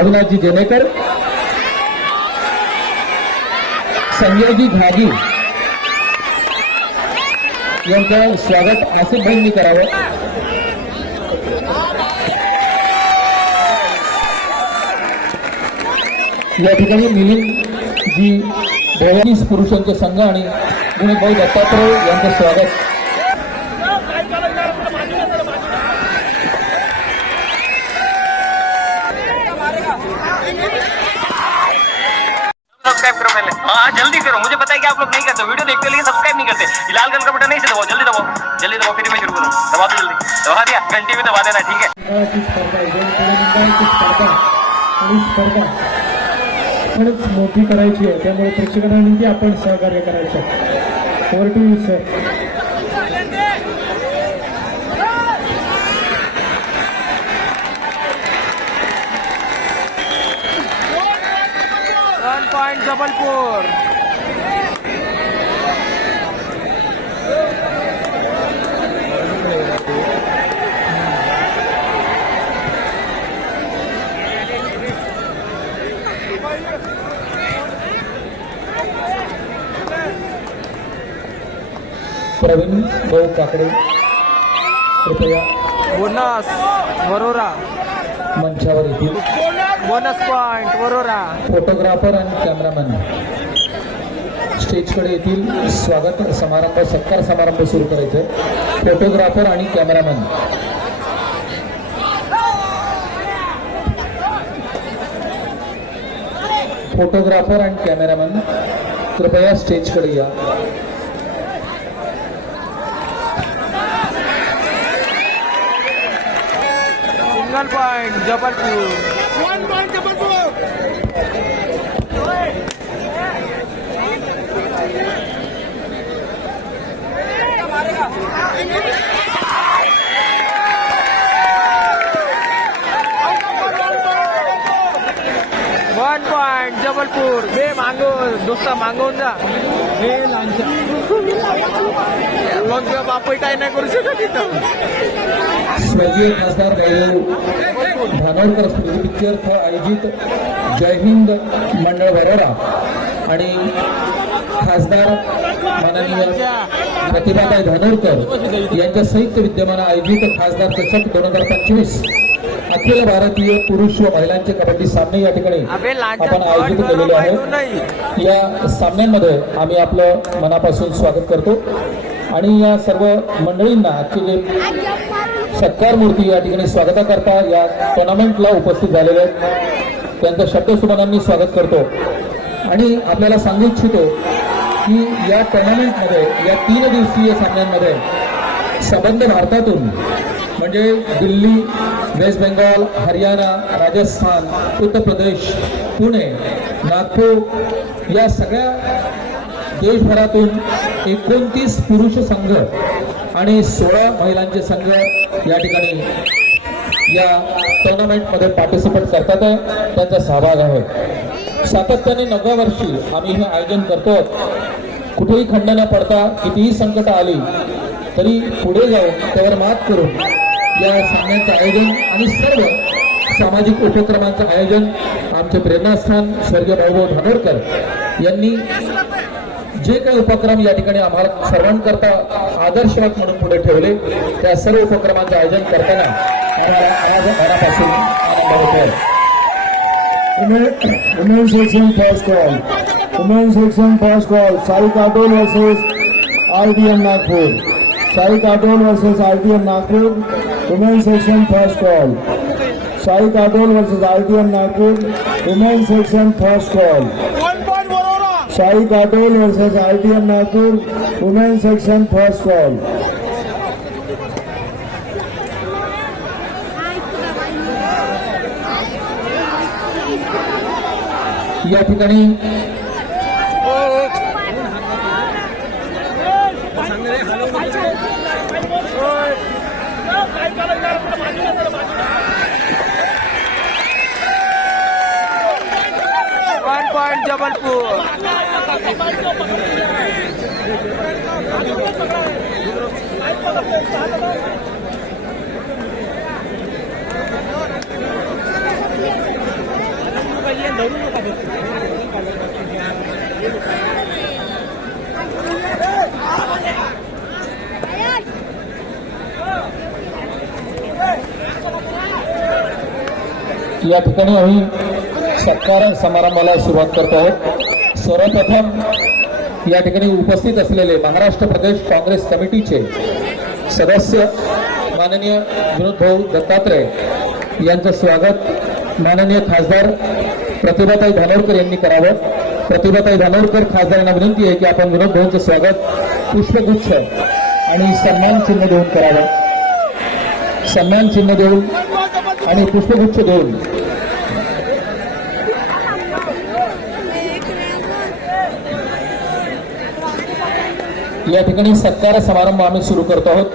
अविनाशजी जेनेकर, संजयजी घागी यांचं स्वागत आसिफ भाईंनी करावं. या ठिकाणी मिलिंदजी भोवनीस पुरुषांचे संघ आणि विनोद भाऊ दत्तात्रय यांचं स्वागत. सब्सक्राइब करो पहले, हाँ जल्दी करो. मुझे पता है कि आप लोग नहीं करते, वीडियो देखते लेकिन सब्सक्राइब नहीं करते. लाल कलर का बटन नहीं से दबाओ, जल्दी दबाओ, जल्दी दबाओ, फिर मैं शुरू करूँ. दबा दो जल्दी, दबा दिया, घंटी भी दबा देना. ठीक है. खरंच मोठी करायची आहे, त्यामुळे प्रेक्षकांना विनंती आपण सहकार्य करायचं. Over to you sir. 1 point Jabalpur. Praveen भाऊ काकडे कृपया बोनस वरोरा. मंचावर येतील. Bonus point Warora. फोटोग्राफर आणि कॅमेरामॅन स्टेजकडे येतील. स्वागत समारंभ सत्कार समारंभ सुरू करायचे. फोटोग्राफर आणि कॅमेरामॅन फोटोग्राफर आणि कॅमेरामॅन कृपया स्टेजकडे या. Single point Jabalpur. 1 point Jabalpur. One point Jabalpur. बे मागो दोस्ता मागवून जा. हे लोक बापही काही नाही करू शकत इथं. स्वर्गीय खासदार धानोरकर स्मृतिप्रित्यर्थ आयोजित जय हिंद मंडळ वरोरा आणि खासदार माननीय प्रतिभाताई धानोरकर यांच्या संयुक्त विद्यमाने आयोजित खासदार चषक 2025 अखिल भारतीय पुरुष व महिलांचे कबड्डी सामने या ठिकाणी आपण आयोजित केलेले आहेत. या सामन्यांमध्ये आम्ही आपलं मनापासून स्वागत करतो आणि या सर्व मंडळींना आजचे जे सत्कार मूर्ती या ठिकाणी स्वागताकरता या टुर्नामेंटला उपस्थित झालेले आहेत त्यांचं शब्दसुमनांनी स्वागत करतो. आणि आपल्याला सांगू इच्छितो की या टुर्नामेंटमध्ये या 3 दिवसीय सामन्यांमध्ये संबंध भारतातून म्हणजे दिल्ली, वेस्ट बेंगॉल, हरियाणा, राजस्थान, उत्तर प्रदेश, पुणे, नागपूर या सगळ्या देशभरातून 29 पुरुष संघ आणि 16 महिलांचे संघ या ठिकाणी या टुर्नामेंटमध्ये पार्टिसिपेट करतात आहे. त्यांचा सहभाग आहे. सातत्याने 9व्या वर्षी आम्ही हे आयोजन करतो. कुठेही खंड न पडता कितीही संकट आली तरी पुढे जाऊन त्यावर मात करून या सामन्याचं आयोजन आणि सर्व सामाजिक उपक्रमांचं आयोजन आमचे प्रेरणास्थान स्वर्गीय भाऊभाऊ धानोरकर यांनी जे काही उपक्रम या ठिकाणी आम्हाला सर्वांकरता आदर्शवत म्हणून पुढे ठेवले त्या सर्व उपक्रमांचं आयोजन करताना मनापासून आनंद होतो. Women's section first call. Women's section first call. Sai Katol versus RDM Nagpur. Sai Katol versus RDM Nagpur. Women's section first call. Sai Katol versus RDM Nagpur. Women's section first call. 1 point Warora. Sai Katol versus RDM Nagpur. Women's section first call. या ठिकाणी one point Jabalpur. या ठिकाणी आम्ही सत्कार समारंभाला सुरुवात करत आहोत. सर्वप्रथम या ठिकाणी उपस्थित असलेले महाराष्ट्र प्रदेश काँग्रेस कमिटीचे सदस्य माननीय विनोद भाऊ दत्तात्रय यांचं स्वागत माननीय खासदार प्रतिभाताई धानोरकर यांनी करावं. प्रतिभाताई धानोरकर खासदारांना विनंती आहे की आपण विनोद भाऊंचं स्वागत पुष्पगुच्छ आणि सन्मान चिन्ह देऊन करावं. सन्मान चिन्ह देऊन आणि पुष्पगुच्छ देऊन या ठिकाणी सत्कार समारंभ आम्ही सुरू करतो आहोत.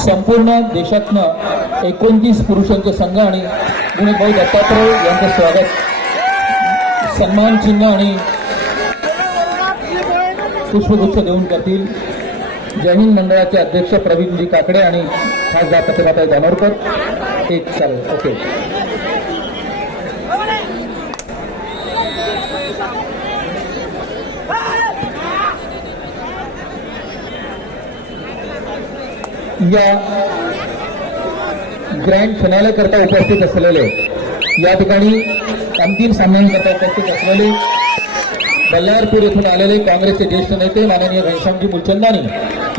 संपूर्ण देशातनं 29 पुरुषांचे संघ आणि विनोद भाऊ दत्तात्रय यांचं स्वागत सन्मान चिन्ह आणि पुष्पगुच्छ देऊन करतील. जय हिंद मंडळाचे अध्यक्ष प्रवीणजी काकडे आणि खासदार प्रतिभाताई धानोरकर. एक चालेल ओके. या ग्रँड फिनाले करता उपस्थित असलेले या ठिकाणी अंतिम सामन्यांकरता उपस्थित असलेले बल्लारपूर येथून आलेले काँग्रेसचे ज्येष्ठ नेते माननीय घनश्यामजी मुलचंदानी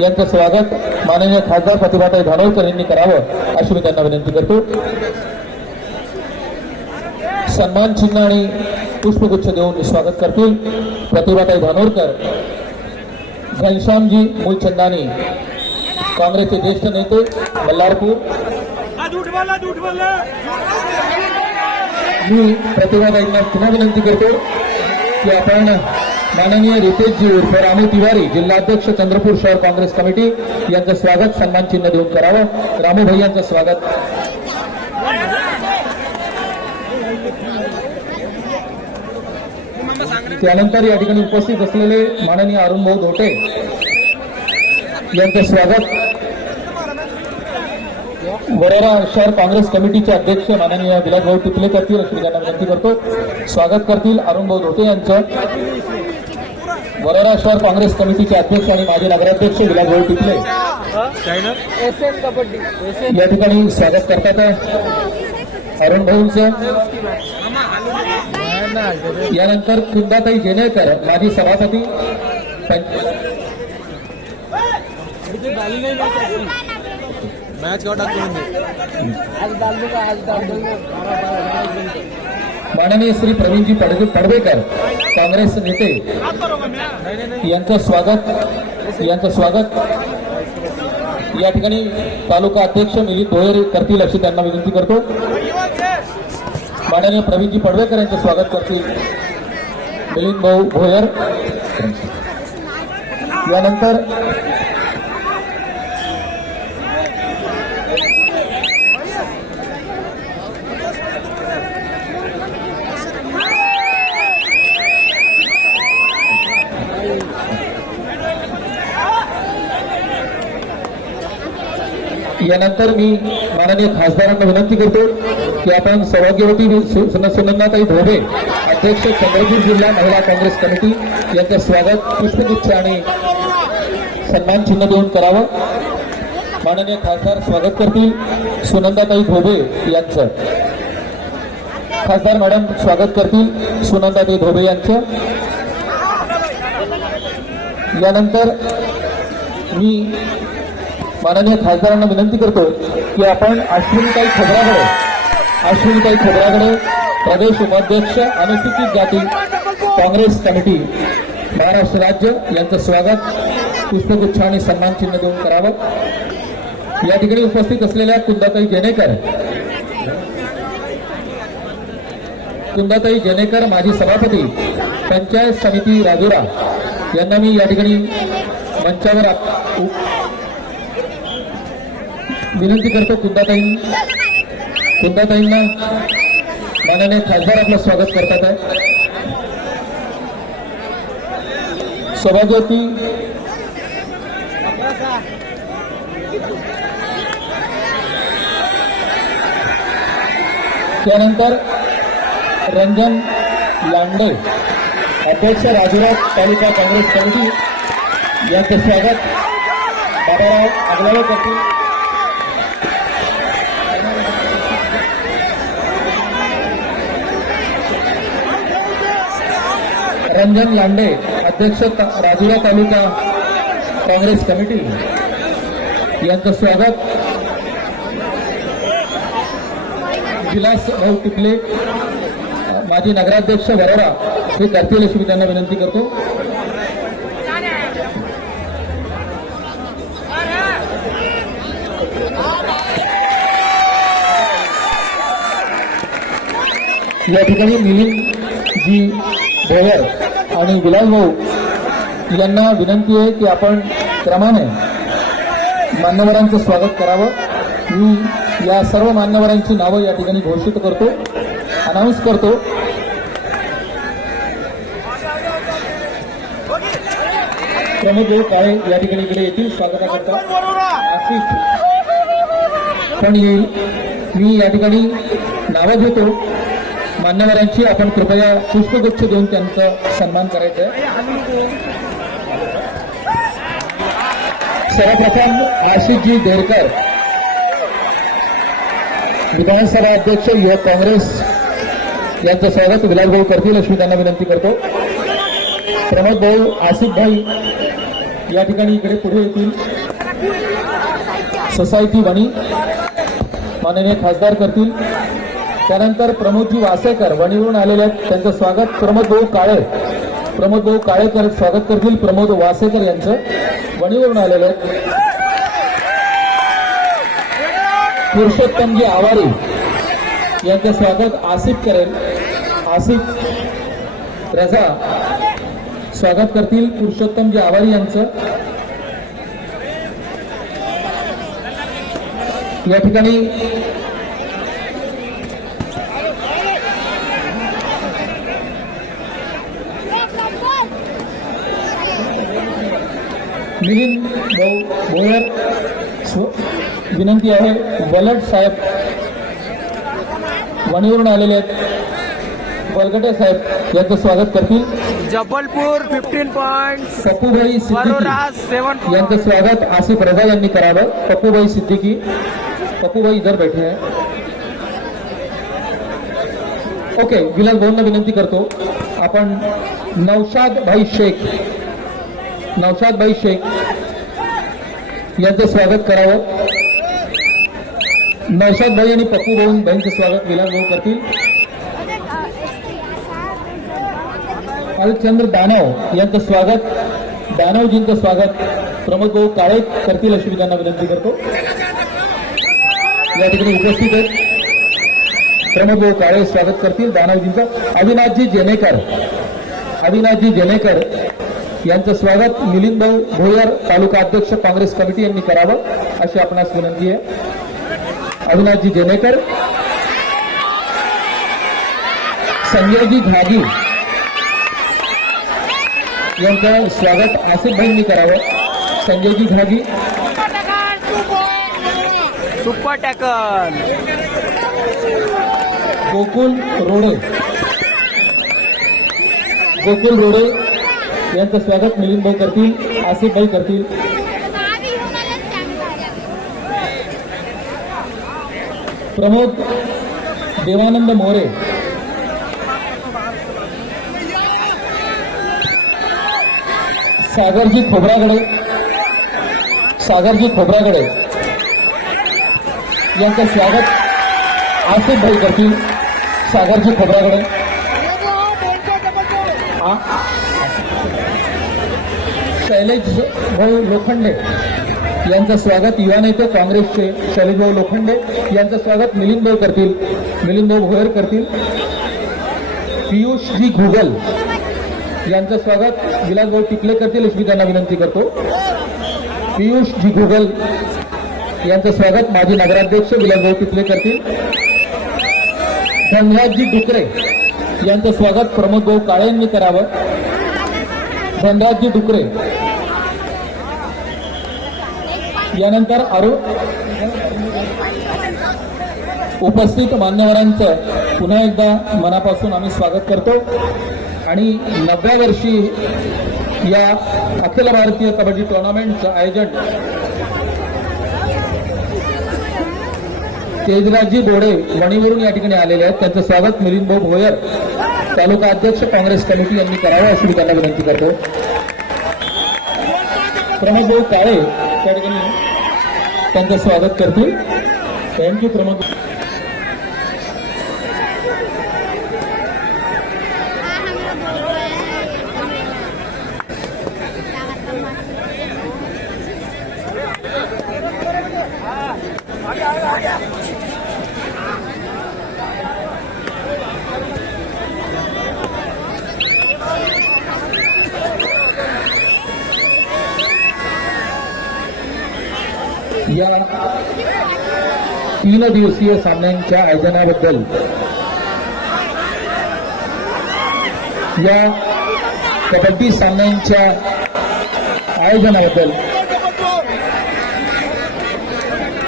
यांचं स्वागत माननीय खासदार प्रतिभाताई धानोरकर यांनी करावं अशी मी त्यांना विनंती करतो. सन्मान चिन्ह आणि पुष्पगुच्छ देऊन स्वागत करतील प्रतिभाताई धानोरकर, घनश्यामजी मुलचंदानी काँग्रेसचे ज्येष्ठ नेते बल्लारपूर. मी प्रतिभाताईंना पुन्हा विनंती करतो की आपण माननीय रितेशजी उर्फ रामू तिवारी जिल्हाध्यक्ष चंद्रपूर शहर काँग्रेस कमिटी यांचं स्वागत सन्मान चिन्ह देऊन करावं. रामू भाई यांचं स्वागत. त्यानंतर या ठिकाणी उपस्थित असलेले माननीय अरुण भाऊ धोटे यांचं स्वागत वरोरा शहर काँग्रेस कमिटीचे अध्यक्ष माननीय विलासभाऊ टिपले करतील अशी त्यांना विनंती करतो. स्वागत करतील अरुण भाऊ धोटे यांचं वरोरा शहर काँग्रेस कमिटीचे अध्यक्ष आणि माजी नगराध्यक्ष विलासभाऊ टिपले या ठिकाणी स्वागत करतात अरुण भाऊंचं. यानंतर कुंदाताई जेनेकर माजी सभापती माननीय श्री प्रवीणजी पडवेकर काँग्रेस नेते यांचं स्वागत या ठिकाणी तालुका अध्यक्ष मिलिंद भोयर करतील अशी त्यांना विनंती करतो. माननीय प्रवीणजी पडवेकर यांचं स्वागत करतील मिलिंद भाऊ भोयर. यानंतर मी माननीय खासदारांना विनंती करतो की आपण सौभाग्यवती सुनंदाताई धोबे अध्यक्ष चंद्रपूर जिल्हा महिला काँग्रेस कमिटी यांचं स्वागत पुष्पगुच्छ आणि सन्मान चिन्ह देऊन करावं. माननीय खासदार स्वागत करतील सुनंदाताई धोबे यांचं. खासदार मॅडम स्वागत करतील सुनंदाताई धोबे यांचं. यानंतर मी माननीय खासदारांना विनंती करतो की आपण अश्विनीताई खोबरागडे प्रदेश उपाध्यक्ष अनुसूचित जाती काँग्रेस कमिटी महाराष्ट्र राज्य यांचं स्वागत पुष्पगुच्छ आणि सन्मान चिन्ह देऊन करावं. या ठिकाणी उपस्थित असलेल्या कुंदाताई जेनेकर माजी सभापती पंचायत समिती राजुरा यांना मी या ठिकाणी मंचावर विनंती करतो. कुंदाताईंना माननीय खासदार आपलं स्वागत करतात आहे. सभाज्योती त्यानंतर रंजन लांडे अध्यक्ष राजुराव तालुका काँग्रेस कमिटी यांचं स्वागत बाबाराव आगलावे करतील. रंजन लांडे अध्यक्ष राजुरा तालुका काँग्रेस कमिटी यांचं स्वागत विलास भाऊ टिपले माजी नगराध्यक्ष वरोरा हे करतील अशी मी त्यांना विनंती करतो. या ठिकाणी मिलिंदजी भोयर आणि विलास भाऊ यांना विनंती आहे की आपण क्रमाने मान्यवरांचं स्वागत करावं. मी या सर्व मान्यवरांची नावं या ठिकाणी घोषित करतो, अनाऊन्स करतो. प्रमोद भाऊ काळे या ठिकाणी इकडे येतील स्वागताकरता. आसिफ पण येईल. मी या ठिकाणी नावं घेतो मान्यवरांची. आपण कृपया पुष्पगुच्छ देऊन त्यांचा सन्मान करायचा आहे. सर्वप्रथम आशिषजी देरकर विधानसभा अध्यक्ष युवक काँग्रेस यांचं स्वागत विलास भाऊ करतील अशी त्यांना विनंती करतो. प्रमोद भाऊ आसिफ भाई या ठिकाणी इकडे पुढे येतील. सोसायटी वणी माननीय खासदार करतील. त्यानंतर प्रमोदजी वासेकर वणीवरून आलेले आहेत, त्यांचं स्वागत प्रमोद भाऊ काळे स्वागत करतील. प्रमोद वासेकर यांचं वणीवरून आलेले आहेत. पुरुषोत्तमजी आवारी यांचं स्वागत आसिफ करेल. आसिफ रजा स्वागत करतील पुरुषोत्तमजी आवारी यांचं. या ठिकाणी मिलिंद भाऊ भोयर विनंती आहे. वलट साहेब वणीवरून आलेले आहेत, वलगटे साहेब यांचं स्वागत करतील. जबलपूर 15 पॉइंट्स, पप्पूभाई वरोरा सिद्दीकी 7 यांचं स्वागत आसिफ रजा यांनी करावं. पप्पूभाई सिद्दीकी, पप्पूभाई इधर बैठे हैं. ओके, विलास भाऊंना विनंती करतो आपण नौशाद भाई शेख यांचं स्वागत करावं. नौशाद भाई आणि पप्पू भाईंचं स्वागत विलास भाऊ करतील. अलचंद्र दानव यांचं स्वागत, दानवजींचं स्वागत प्रमोद भाऊ काळे करतील अशी मी त्यांना विनंती करतो. या ठिकाणी उपस्थित आहेत प्रमोद भाऊ काळे स्वागत करतील दानवजींचं. अविनाशजी जेनेकर यांचं स्वागत मिलिंद भाऊ भोयर तालुका अध्यक्ष काँग्रेस कमिटी यांनी करावं अशी आपणास विनंती आहे. अविनाशजी जेनेकर. संजयजी घागी यांचं स्वागत आसिफ भाईंनी करावं. संजयजी घागी. सुपर टॅकल गोकुल रोडे यांचं स्वागत मिलिंद भाऊ करतील, आसिफ भाई करतील. प्रमोद देवानंद मोरे. सागरजी खोब्रागडे यांचं स्वागत आसिफ भाई करतील. सागरजी खोब्रागडे. शैलेश भाऊ लोखंडे यांचं स्वागत युवा नेते काँग्रेसचे शैलेश भाऊ लोखंडे यांचं स्वागत मिलिंद भाऊ करतील, मिलिंद भाऊ भोयर करतील. पियुषजी घुगल यांचं स्वागत विलास भाऊ टिकले करतील अशी त्यांना विनंती करतो. पियुषजी घुगल यांचं स्वागत माजी नगराध्यक्ष विलास भाऊ टिकले करतील. धनराजजी डुकरे यांचं स्वागत प्रमोद भाऊ काळे यांनी करावं. धनराजजी डुकरे. यानंतर उपस्थित मान्यवरांचं पुन्हा एकदा मनापासून आम्ही स्वागत करतो आणि 9व्या वर्षी या अखिल भारतीय कबड्डी टुर्नामेंटचं आयोजन तेजराजी बोडे वणीवरून या ठिकाणी आलेले आहेत. त्यांचं स्वागत मिलिंद भाऊ भोयर तालुका अध्यक्ष काँग्रेस कमिटी यांनी करावं अशी मी त्यांना विनंती करतो. प्रमोद भाऊ काळे त्या ठिकाणी त्यांचं स्वागत करतील. थँक्यू प्रमोद. या 3 दिवसीय सामन्यांच्या आयोजनाबद्दल या कबड्डी सामन्यांच्या आयोजनाबद्दल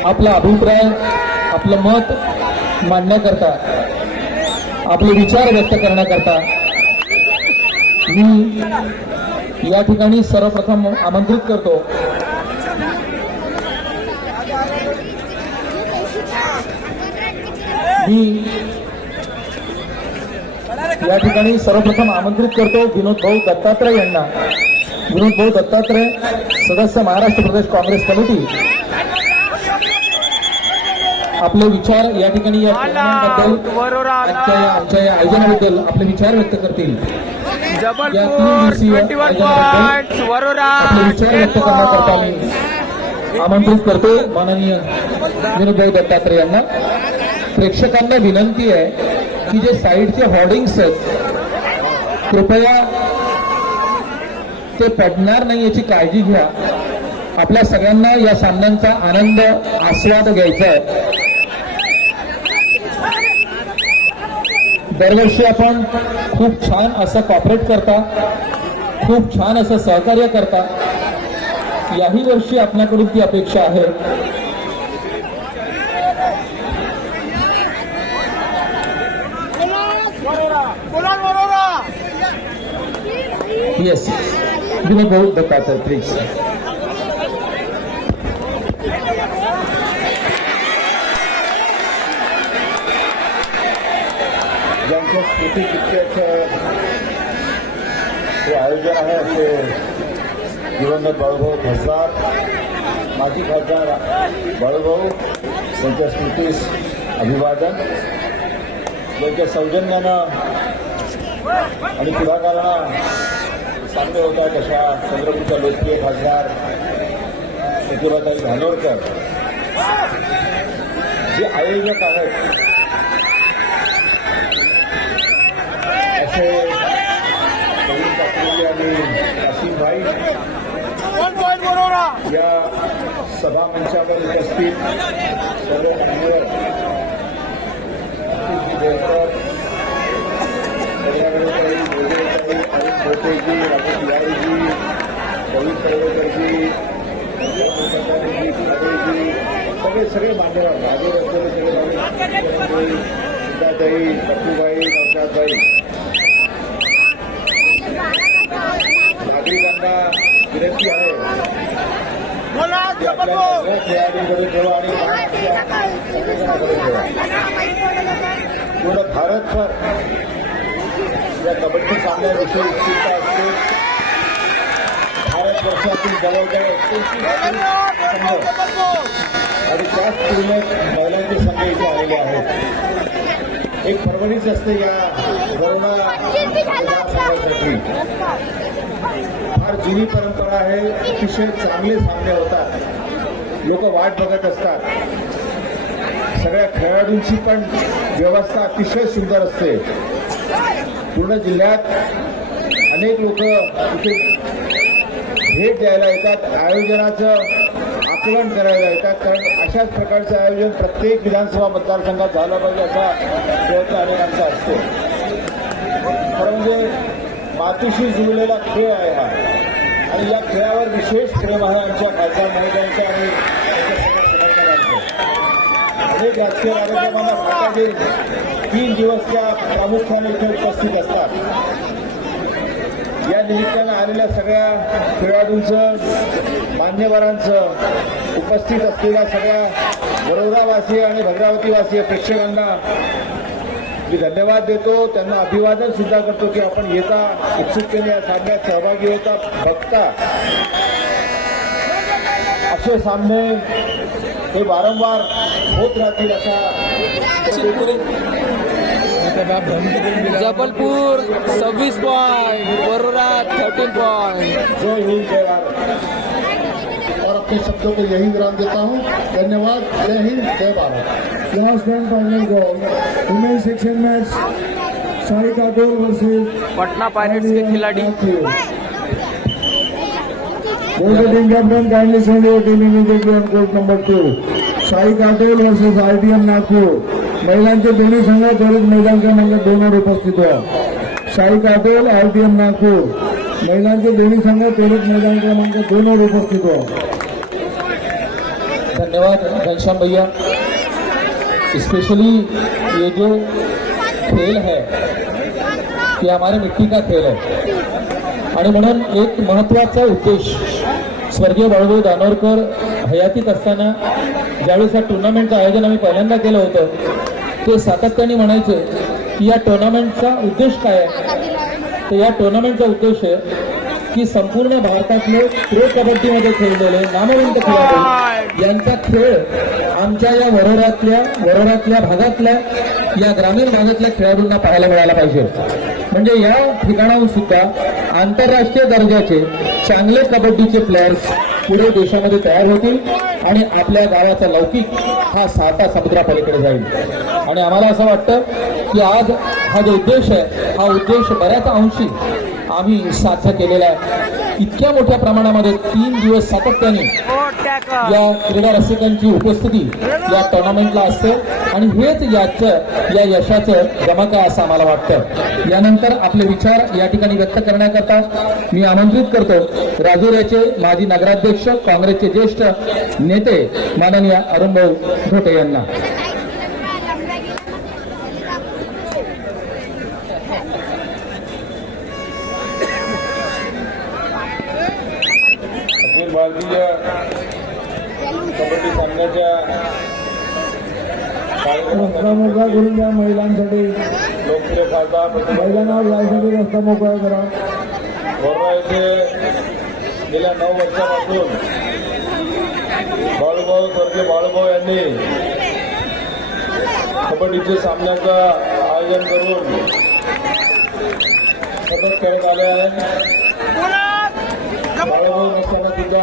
आपला अभिप्राय आपलं मत मांडण्याकरता आपले विचार व्यक्त करण्याकरता मी या ठिकाणी सर्वप्रथम आमंत्रित करतो विनोद भाऊ दत्तात्रय यांना. विनोद भाऊ दत्तात्रय सदस्य महाराष्ट्र प्रदेश काँग्रेस कमिटी आपले विचार या ठिकाणी या टुर्नामेंटबद्दल आमच्या या आयोजनाबद्दल आपले विचार व्यक्त करतील. जबलपूर 21 पॉइंट्स वरोरा. आपले विचार व्यक्त करण्याकरता मी आमंत्रित करतो माननीय विनोद भाऊ दत्तात्रय यांना. प्रेक्षकांना विनंती आहे की जे साईडचे होर्डिंग्स आहेत कृपया ते पडणार नाही याची काळजी घ्या. आपल्या सगळ्यांना या सामन्यांचा आनंद आस्वाद घ्यायचा आहे. दरवर्षी आपण खूप छान असं कॉपरेट करता, खूप छान असं सहकार्य करता. याही वर्षी आपल्याकडून ती अपेक्षा आहे. येस विनोद भाऊ दत्तात्रय प्लीज. ज्यांच्या स्मृती जितक्याचं हे आयोजन आहे असे दिवंगत बाळूभाऊ खासदार, माजी खासदार बाळूभाऊ त्यांच्या स्मृतीस अभिवादन. त्यांच्या सौजन्यानं आणि पुढाकारानं सामने होतात अशा चंद्रपूरच्या लोकप्रिय खासदार प्रतिभाताई धानोरकर जे आयोजक आहेत असे प्रवीण पाटील आणि काशीमभाई या सभा मंचावर उपस्थित सर्व मान्यवर मोटेजी, राजेश तिवारीजी, रवी सरवेकरजी, सगळे मान्यवर मागे असलेले सगळे सीताताई, पप्पूबाई, नौशादबाई, नागरिकांना विनंती आहे खेळाडूंकडे ठेवा आणि पूर्ण भारतभर या कबड्डी सामन्याविषयी उत्सुकता असते. भारतवर्षातील जवळजवळ 29 संघ आणि त्याच तुलनेत महिलांचे संघ इथे आलेले आहेत. एक परभणीच असते या वरोरा संघासाठी. फार जुनी परंपरा आहे. अतिशय चांगले सामने होतात. लोक वाट बघत असतात. सगळ्या खेळाडूंची पण व्यवस्था अतिशय सुंदर असते. पूर्ण जिल्ह्यात अनेक लोक इथे भेट द्यायला येतात, आयोजनाचं आकलन करायला येतात. कारण अशाच प्रकारचं आयोजन प्रत्येक विधानसभा मतदारसंघात झालं पाहिजे असा प्रयत्न अनेकांचा असतो. खरं म्हणजे मातीशी जुळलेला खेळ आहे हा आणि या खेळावर विशेष प्रेम आहे आमच्या खासदार महोदयांचं आणि त्यांच्या सर्व समर्थकांचं. अनेक राजकीय कार्यक्रमांना फाटा देऊन 3 दिवस त्या प्रामुख्याने इथे उपस्थित असतात. या निमित्तानं आलेल्या सगळ्या खेळाडूंचं, मान्यवरांचं, उपस्थित असलेल्या सगळ्या वडोदरावासीय आणि भद्रावतीवासीय प्रेक्षकांना मी धन्यवाद देतो. त्यांना अभिवादन सुद्धा करतो की आपण येता, उत्सुकतेने या सामन्यात सहभागी होता, बघता. असे सामने हे वारंवार होत राहतील असा जबलपुर 26 पॉइंट, वरोरा 13 पॉइंट. जय हिंद, जय भारत. और अपने शब्दों को यही विराम देता हूँ. धन्यवाद. जय हिंद, जय Bharat. Last and final goal women section match Sai Katol versus Patna pirates के खिलाड़ी Both the team captain kindly send your team immediately on court number 2. Sai Katol versus ITM Nagpur. महिलांचे दोन्ही संघ त्वरित मैदान क्रमांक 2 वर उपस्थित व्हा. साई काटोल ITM नागपूर. महिलांचे दोन्ही संघ त्वरित मैदान क्रमांक 2 वर उपस्थित व्हा. धन्यवाद घनश्याम भैया. स्पेशली ये जो खेल है ये हमारे मिट्टी का खेल है आणि म्हणून एक महत्त्वाचा उद्देश स्वर्गीय बाळूभाऊ दानोरकर हयातीत असताना ज्यावेळेस या टुर्नामेंटचं आयोजन आम्ही पहिल्यांदा केलं होतं ते सातत्याने म्हणायचे की या टुर्नामेंटचा उद्देश काय आहे. तर या टुर्नामेंटचा उद्देश आहे की संपूर्ण भारतातले प्रो कबड्डीमध्ये खेळलेले नामवंत खेळाडू यांचा खेळ आमच्या या वरोरातल्या भागातल्या या ग्रामीण भागातल्या खेळाडूंना पाहायला मिळायला पाहिजे. म्हणजे या ठिकाणाहून सुद्धा आंतरराष्ट्रीय दर्जाचे चांगले कबड्डीचे प्लेयर्स पुढे देशामध्ये तयार होतील आणि आपल्या गावाचा लौकिक हा 7 समुद्रापलीकडे जाईल. आणि आम्हाला असं वाटतं की आज हा जो उद्देश आहे हा उद्देश बऱ्याच अंशी आम्ही साध्य केलेला आहे. इतक्या मोठ्या प्रमाणामध्ये 3 दिवस सातत्याने या क्रीडा रसिकांची उपस्थिती या टुर्नामेंटला असते आणि हेच या यशाचं गमक आहे असं आम्हाला वाटतं. यानंतर आपले विचार या ठिकाणी व्यक्त करण्याकरता मी आमंत्रित करतो राजुऱ्याचे माजी नगराध्यक्ष काँग्रेसचे ज्येष्ठ नेते माननीय अरुणभाऊ घोटे यांना. भारतीय कबड्डी सामन्याच्या रस्ता मोकळा करून द्या. महिलांसाठी लोकप्रिय खासदार महिलांना जायसाठी रस्ता मोकळा करा. वरोरा येथे गेल्या 9 वर्षापासून स्वर्गीय बाळूभाऊ यांनी कबड्डीच्या सामन्याचं आयोजन करून सतत खेळत आले आहे. बाळूभाऊ नसताना सुद्धा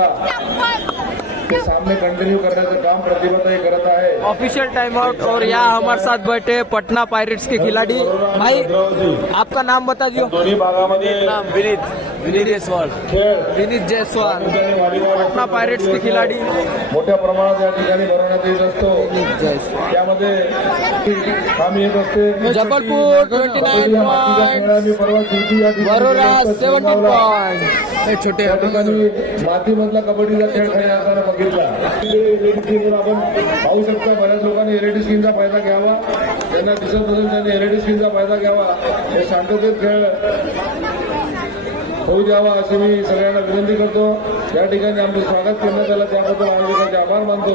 ते सामने कंटिन्यू करण्याचं काम प्रतिभाताई करत आहे. ऑफिशियल टाइम आउट और यहाँ हमारे साथ बैठे पटना पायरेट्स के खिलाड़ी. भाई आपका नाम बता दियो. दोन्ही भागामध्ये नाम विनीत जायसवाल. खेळ विनीत जायसवाल पटना पायरेट्स के खिलाड़ी. मोठ्या प्रमाणात या ठिकाणी भरवण्यात येत असतो. त्यामध्ये आम्ही येत असते. Jabalpur 29 point, Warora 17 point. छोटे या ठिकाणी मातीमधला कबड्डीचा खेळ खेळताना बघितला. आपण पाहू शकता बऱ्याच लोकांनी LED स्क्रीनचा फायदा घ्यावा. त्यांना दिसत नसेल त्यांनी LED स्क्रीनचा फायदा घ्यावा. हे शांततेत खेळ होऊ द्यावा अशी मी सगळ्यांना विनंती करतो. या ठिकाणी आमचं स्वागत करण्यात आलं त्याबद्दल आयोजकांचे आभार मानतो.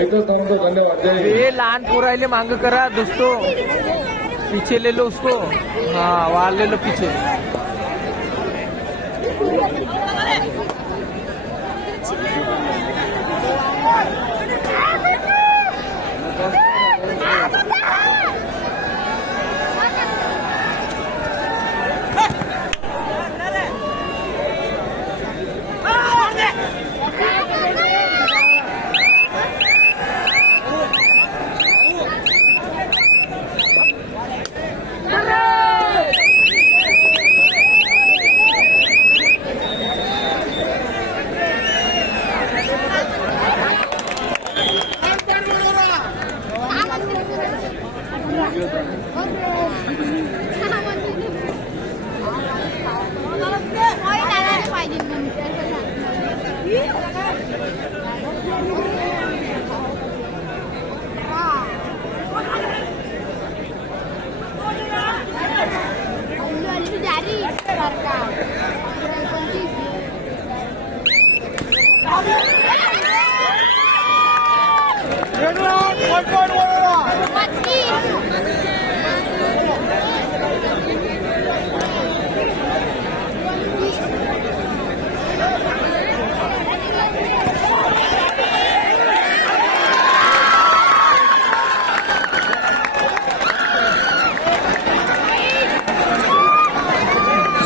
इथंच थांबतो. धन्यवाद. जय हिंद. ये लहान पोरायले मांग करा दोस्तों, पीछे ले लो उसको. हाँ वहाँ ले लो पीछे.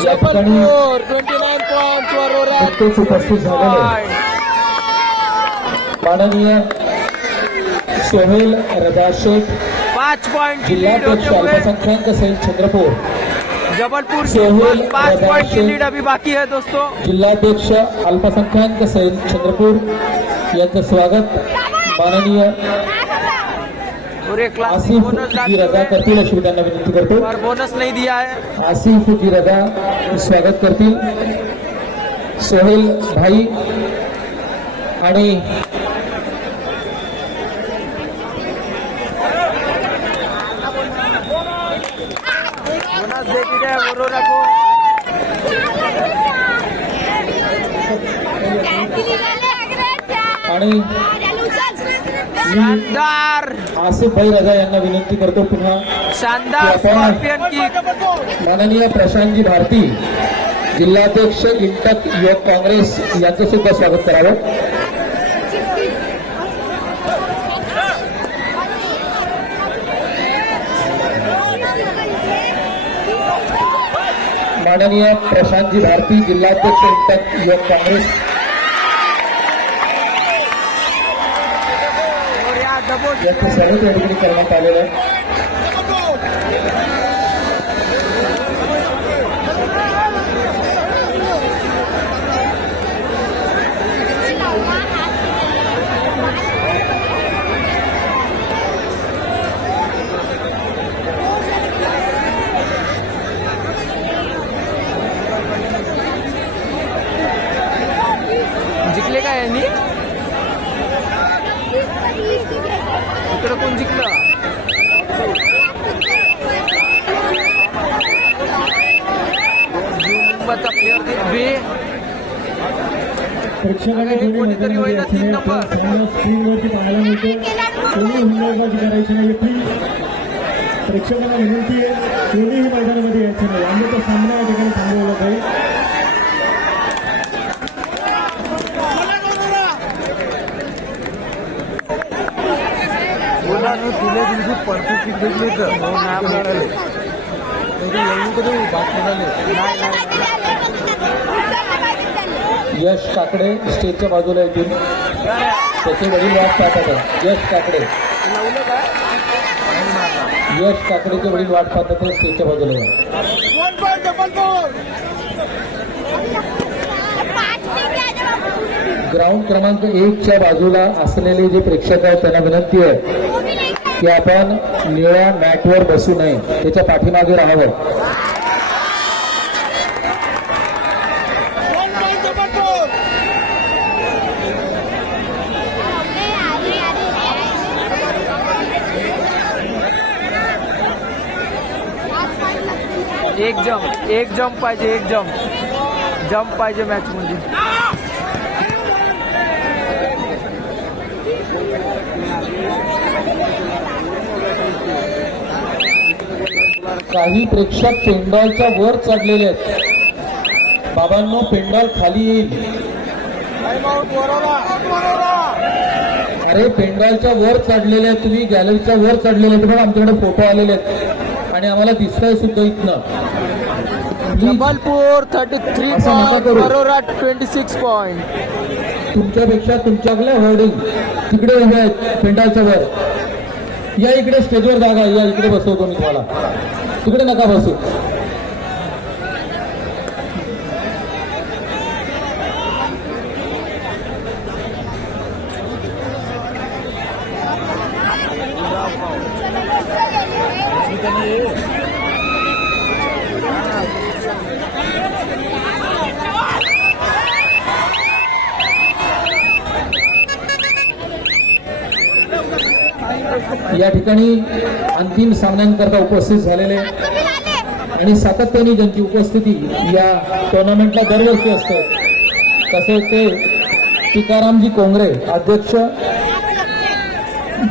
या ठिकाणी जबलपुर 29 पॉइंट्स वरोरा नुकतेच उपस्थित झालेले माननीय सोहेल रजा शेख 5 पॉइंट की लीड जिल्हाध्यक्ष होते हुए अल्पसंख्याक सेल चंद्रपूर, जबलपुर की सोहेल 5 पॉइंट की रजा लीड अभी बाकी है दोस्तों। जिल्हाध्यक्ष अल्पसंख्याक सेल चंद्रपूर यांचं स्वागत माननीय और एक क्लास आसिफ बोनस जी डालते रजा हुए करतील अशी मी त्यांना विनंती करतो. और बोनस नहीं दिया है। आसिफ जी रजा स्वागत करतील. सोहेल भाई आणि बोनस दे दिया है वरोरा को। आणि शानदार आसिफ भाई रजा यांना विनंती करतो पुन्हा शानदार स्कॉर्पियन की माननीय प्रशांतजी भारती जिल्हाध्यक्ष इंटक युवक काँग्रेस यांचं सुद्धा स्वागत करावं. माननीय प्रशांतजी भारती जिल्हाध्यक्ष इंटक युवक काँग्रेस और यहाँ डबल यांचं स्वागत या ठिकाणी करण्यात आलेलं आहे. जिंकले का यांनी इकडं कोण जिंकलं? मुंबईचा प्लेअर बी प्रेक्षकांना हे कोणीतरी होईना 3 नंबर. स्क्रीनवरती पाहायला मिळतो. कोणी हुंडाबाजी करायची नाही. प्लीज प्रेक्षकांना विनंती आहे, कोणीही मैदानामध्ये यायचं नाही. आम्ही तो सामना या ठिकाणी थांबवला पाहिजे. यश काकडे स्टेजच्या बाजूला येतील. त्याचे वडील वाट पाहतात आहे. यश काकडेचे वडील वाट पाहतात आहे. स्टेजच्या बाजूला या. 1 पॉइंट जबलपुर. ग्राउंड क्रमांक 1च्या बाजूला असलेले जे प्रेक्षक आहेत त्यांना विनंती आहे की आपण निळ्या मॅटवर बसू नये, त्याच्या पाठीमागे राहावं. 1 पॉइंट जबलपुर. एक जंप पाहिजे. एक जंप पाहिजे मॅच मध्ये. काही प्रेक्षक पेंडॉलच्या वर चढलेले आहेत. बाबांनो, पेंडॉल खाली येईल. अरे पेंडॉलच्या वर चढलेले आहेत तुम्ही, गॅलरीच्या वर चढलेले आहेत. बघा आमच्याकडे फोटो आलेले आहेत आणि आम्हाला दिसतंय सुद्धा इथनं. जबलपुर 33 असं नका पॉइंट, करू. वरोरा 26 पॉइंट. तुमच्यापेक्षा तुमच्याकडे होर्डिंग तिकडे उभे आहेत पेंडॉलच्या वर. या इकडे स्टेजवर जागा, या इकडे बसवतो मी तुम्हाला. तिकडे नका बसू. या ठिकाणी अंतिम सामन्यांकरता उपस्थित झालेले आणि सातत्याने ज्यांची उपस्थिती या टुर्नामेंटला दरवर्षी असते, तसे ते टिकारामजी कोंगरे, अध्यक्ष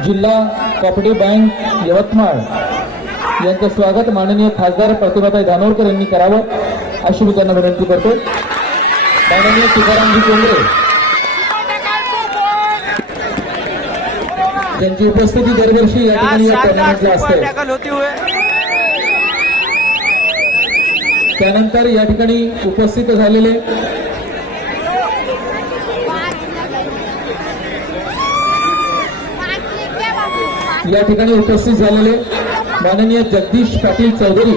जिल्हा कॉपरेटिव्ह बँक यवतमाळ, यांचं स्वागत माननीय खासदार प्रतिभाताई धानोरकर यांनी करावं अशी मी त्यांना विनंती करतो. माननीय टिकारामजी कोंगरे त्यांची उपस्थिती दरवर्षी या ठिकाणी या टुर्नामेंटला असते. टॅकल होते हुए त्यानंतर या ठिकाणी उपस्थित झालेले या ठिकाणी उपस्थित झालेले माननीय जगदीश पाटील चौधरी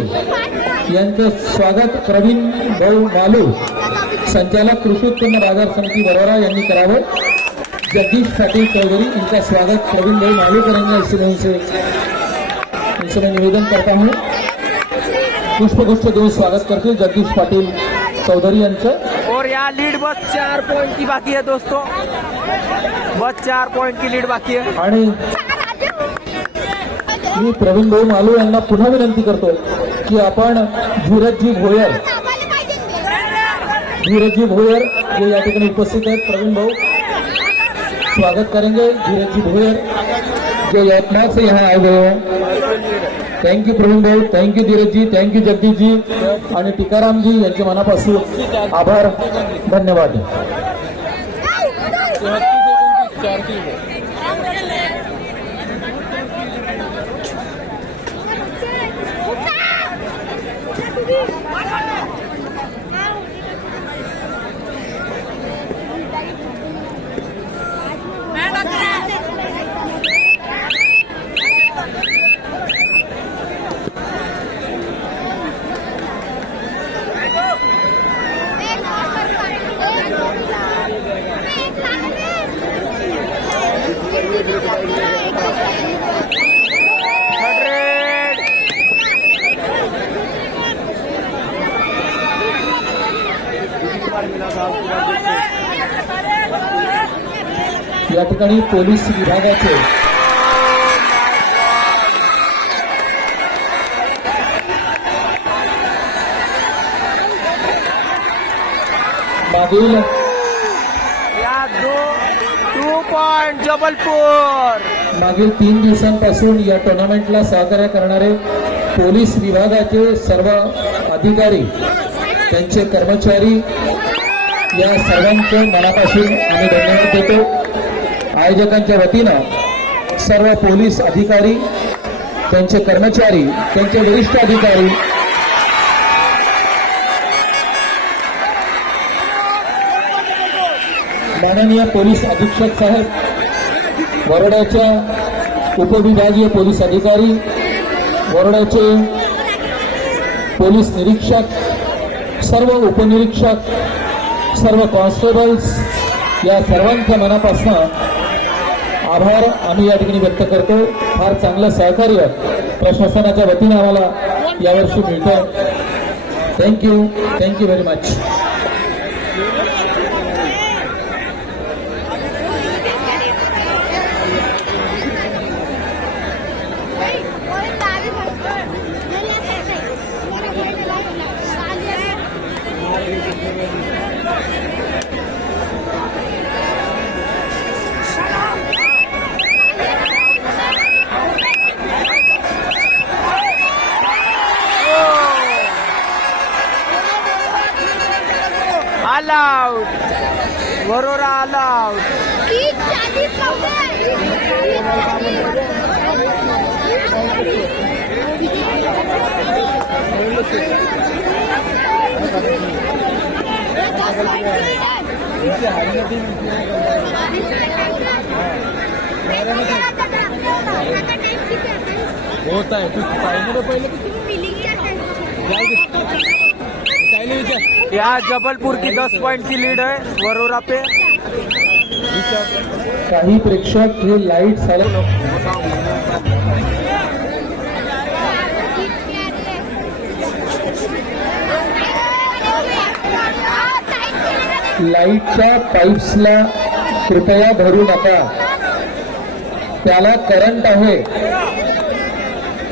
यांचं स्वागत प्रवीण भाऊ मालू संचालक कृषी उत्पन्न बाजार समिती वरोरा यांनी करावं. जगदीश पाटील चौधरी इनका स्वागत प्रवीण भाई मालू करेंगे. इनसे मैं निवेदन करता हूँ. पुष्पगुच्छ देऊन स्वागत करते जगदीश पाटील चौधरी यांचं. और यहाँ लीड बस 4 पॉइंट की बाकी है दोस्तों, बस 4 पॉइंट की लीड बाकी है. आणि मी प्रवीण भाऊ मालू यांना पुन्हा विनंती करतो की आपण धीरजजी भोयर जे या ठिकाणी उपस्थित आहेत. प्रवीण भाऊ स्वागत करेंगे धीरजजी भोयर जो यवतमाळ से यहाँ आए हुए हैं. थँक्यू प्रवीण भाऊ, थँक्यू धीरजजी, थँक्यू जगदीशजी आणि टीकारामजी यांचे मनापासून आभार, धन्यवाद. या ठिकाणी पोलीस विभागाचे मागील 2 पॉइंट जबलपूर. मागील 3 दिवसांपासून या टुर्नामेंटला सहकार्य करणारे पोलीस विभागाचे सर्व अधिकारी, त्यांचे कर्मचारी या सर्वांचे मनापासून आम्ही धन्यवाद देतो. आयोजकांच्या वतीनं सर्व पोलीस अधिकारी, त्यांचे कर्मचारी, त्यांचे वरिष्ठ अधिकारी, माननीय पोलीस अधीक्षक साहेब, वरोड्याच्या उपविभागीय पोलीस अधिकारी, वरोड्याचे पोलीस निरीक्षक, सर्व उपनिरीक्षक, सर्व कॉन्स्टेबल्स या सर्वांच्या मनापासून आभार आम्ही या ठिकाणी व्यक्त करतो. फार चांगलं सहकार्य प्रशासनाच्या वतीनं आम्हाला यावर्षी मिळतं. Thank you, thank you very much. All out, Warora all out. होता है कुछ पहले यहाँ जबलपुर की 10 पॉइंट की लीड है वरोरा पे. काही प्रेक्षक हे लाईट चालू लाईटच्या पाईप्सला कृपया धरू नका, त्याला करंट आहे.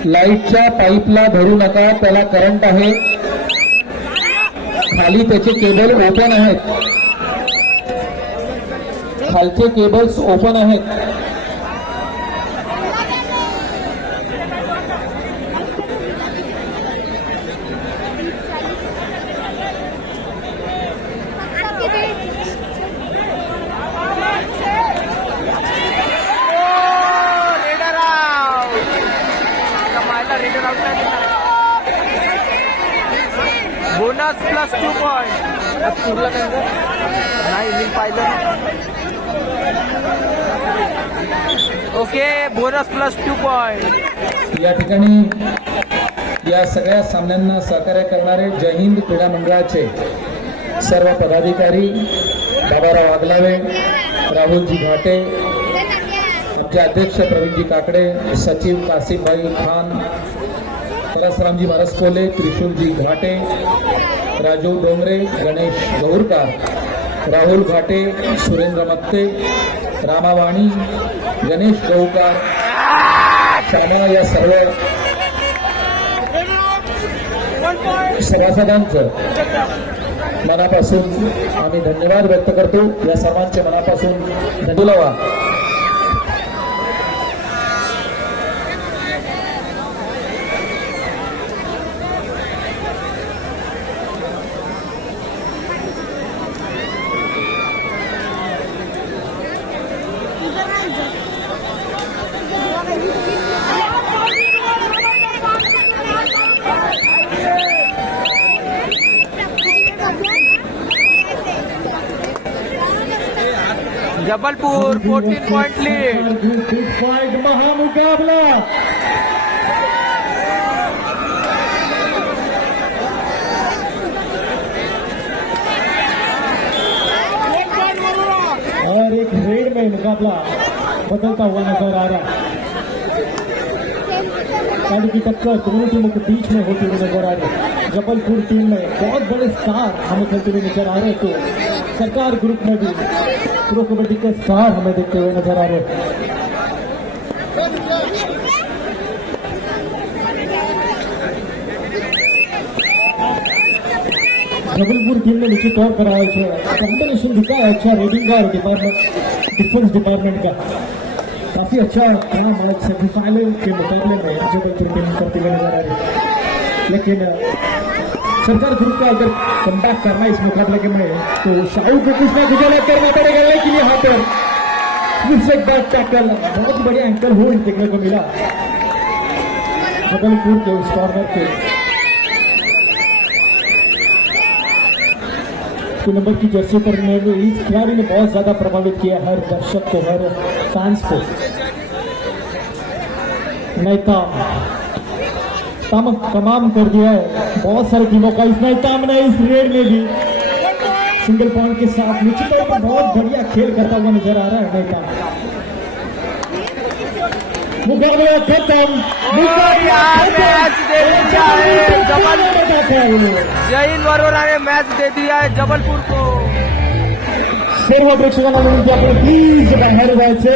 लाईटच्या पाईपला धरू नका, त्याला करंट आहे. खाली त्याचे केबल ओपन आहेत, खालचे केबल्स ओपन आहेत. बोनस प्लस 2 पॉइंट नाही मी पाहिलं ओके बोनस प्लस 2 पॉइंट या ठिकाणी या सगळ्या सामन्यांना सहकार्य करणारे जय हिंद क्रीडा मंडळाचे सर्व पदाधिकारी बाबाराव वागलावे, राहुलजी घाटे, आमचे अध्यक्ष प्रवीणजी काकडे, सचिव कासिमभाई खान, परसरामजी मरसकोले, त्रिशूलजी घाटे, राजू डोंगरे, गणेश गौरकार, राहुल घाटे, सुरेंद्र मत्ते, रामावाणी, गणेश गौरकार, शामा या सर्व सभासदांचं मनापासून आम्ही धन्यवाद व्यक्त करतो. या सर्वांचे मनापासून धन्यवाद. Jabalpur 14 point lead. Big fight महामुकाबला. और एक रेड में मुकाबला बदलता हुआ नजर आ रहा. काली की टक्कर दोनों टीमों के बीच में होती हुई नजर आ रही. जबलपुर टीम में बहुत बड़े स्टार हमें खेलते हुए नजर आ रहे, तो सरकार ग्रुप में भी प्रो कबड्डी के स्टार हमें देखते हुए नजर आ रहे. जबलपुर टीम ने निश्चित तौर पर आया है कॉम्बिनेशन दिखा है अच्छा रेडिंग का डिफेंस डिपार्टमेंट का काफी अच्छा सेमीफाइनल के मुकाबले में जबलपुर टीम करते हुए नजर आ रही है. लेकिन सरकार ग्रुप का अगर कमबैक करना है इस मुकाबले के में तो शाहरुख को कुछ ना कुछ अलग करना पड़ेगा. लेकिन यहाँ पर फिर से एक बार टैकल बहुत ही बढ़िया एंकल होल्ड देखने को मिला जबलपुर के उस कॉर्नर के नंबर की जर्सी पर इस खिलाड़ी ने बहुत ज्यादा प्रभावित किया हर दर्शक को, हर फैंस को. नैताम तमाम कर दिया है बहुत सारी टीमों का. इस नैताम ने इस रेड में भी सिंगल पॉइंट के साथ निश्चित तौर पर बहुत बढ़िया खेल करता हुआ नजर आ रहा है नैताम. मुकाबला खत्म. जय हिंद वरोरा ने मैच दे दिया है जबलपुर को. सर्व प्रेक्षकांना विनंती आपण प्लीज बाहेर जायचे.